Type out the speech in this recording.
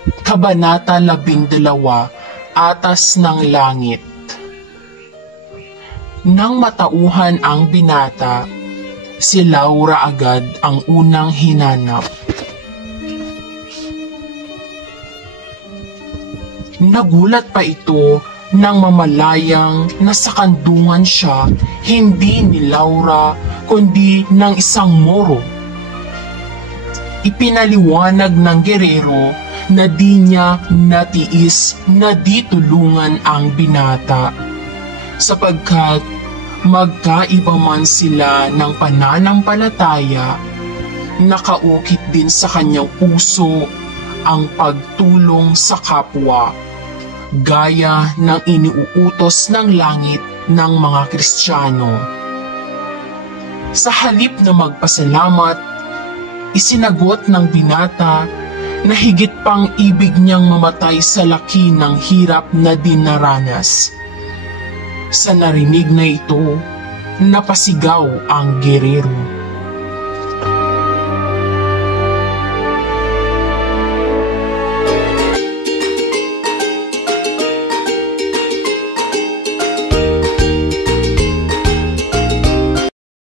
Kabanata 12, Atas ng Langit. Nang matauhan ang binata, si Laura agad ang unang hinanap. Nagulat pa ito nang mamalayang nasa kandungan siya, hindi ni Laura kundi ng isang Moro. Ipinaliwanag ng gerero na di niya natiis na di tulungan ang binata, sapagkat magkaiba man sila ng pananampalataya, nakaukit din sa kanyang puso ang pagtulong sa kapwa, gaya ng iniuutos ng langit ng mga Kristiyano. Sa halip na magpasalamat, isinagot ng binata na higit pang ibig niyang mamatay sa laki ng hirap na dinaranas. Sa narinig na ito, napasigaw ang gerero.